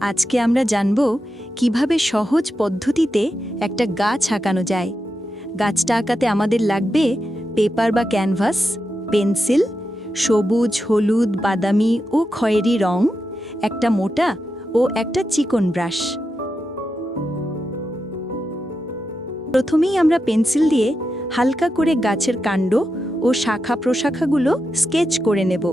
আজকে আমরা জানব কিভাবে সহজ পদ্ধতিতে একটা গাছ আঁকানো যায়। গাছটা আঁকাতে আমাদের লাগবে পেপার বা ক্যানভাস, পেন্সিল, সবুজ, হলুদ, বাদামি ও খয়েরি রং, একটা মোটা ও একটা চিকন ব্রাশ। প্রথমেই আমরা পেন্সিল দিয়ে হালকা করে গাছের কাণ্ড ও শাখা প্রশাখাগুলো স্কেচ করে নেব।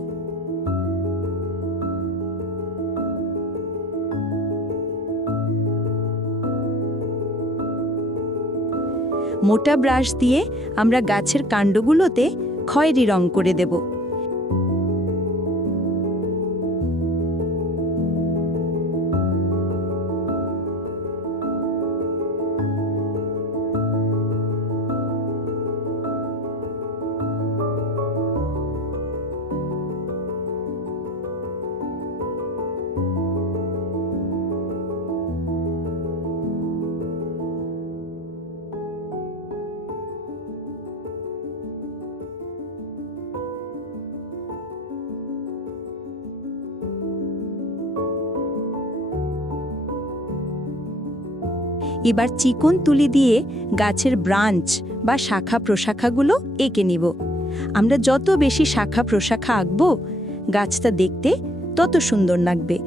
মোটা ব্রাশ দিয়ে আমরা গাছের কাণ্ডগুলোতে খয়েরি রং করে দেব। এবার চিকন তুলি দিয়ে গাছের ব্রাঞ্চ বা শাখা প্রশাখাগুলো এঁকে নিব। আমরা যত বেশি শাখা প্রশাখা আঁকব, গাছটা দেখতে তত সুন্দর লাগবে।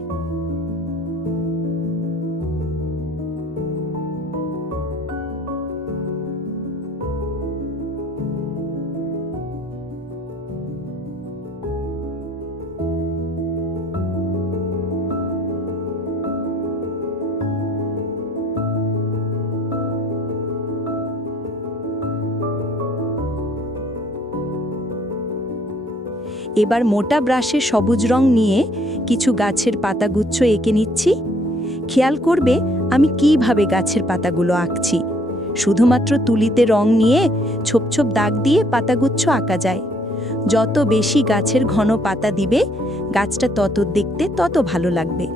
এবার মোটা ব্রাশে সবুজ রং নিয়ে কিছু গাছের পাতাগুচ্ছ এঁকে নিচ্ছি। খেয়াল করবে আমি কিভাবে গাছের পাতাগুলো আঁকছি। শুধুমাত্র তুলিতে রং নিয়ে ছোপ ছোপ দাগ দিয়ে পাতাগুচ্ছ আঁকা যায়। যত বেশি গাছের ঘন পাতা দিবে, গাছটা তত দেখতে তত ভালো লাগবে।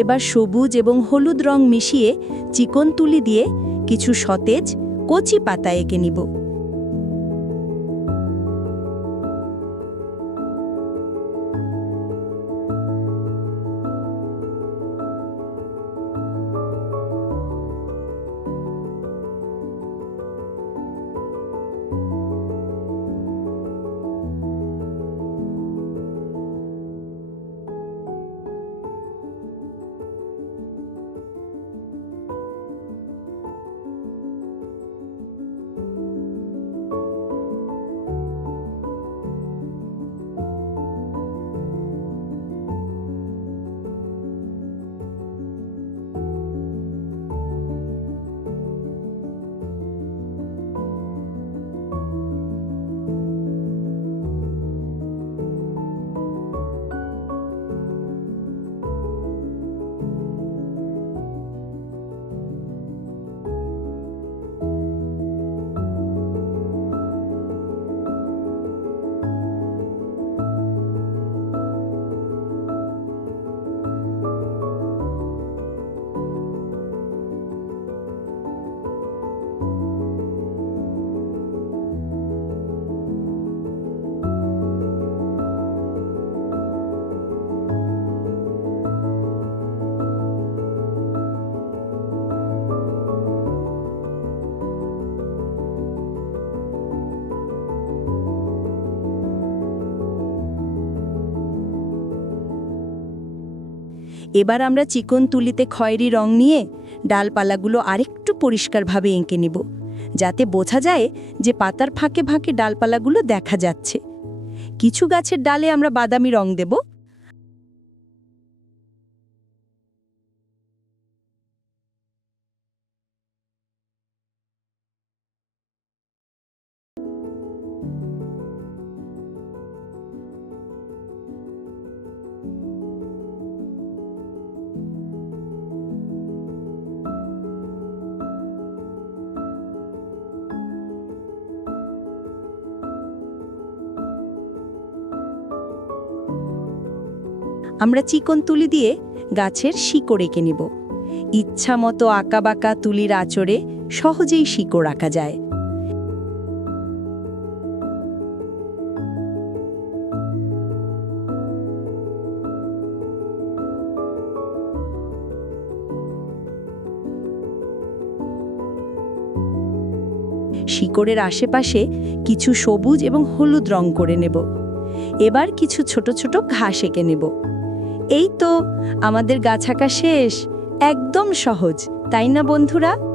এবার সবুজ এবং হলুদ রং মিশিয়ে চিকন তুলি দিয়ে কিছু সতেজ কচি পাতা এঁকে নিব। এবার আমরা চিকন তুলিতে খয়েরি রং নিয়ে ডালপালাগুলো আরেকটু পরিষ্কারভাবে এঁকে নিব, যাতে বোঝা যায় যে পাতার ফাঁকে ফাঁকে ডালপালাগুলো দেখা যাচ্ছে। কিছু গাছের ডালে আমরা বাদামি রং দেব। আমরা চিকন তুলি দিয়ে গাছের শিকড় এঁকে নেব। ইচ্ছা মতো আঁকাবাঁকা তুলির আঁচড়ে সহজেই শিকড় আঁকা যায়। শিকড়ের আশেপাশে কিছু সবুজ এবং হলুদ রং করে নেব। এবার কিছু ছোট ছোট ঘাস এঁকে নেব। এই তো আমাদের গাছ আঁকা শেষ। একদম সহজ, তাই না বন্ধুরা?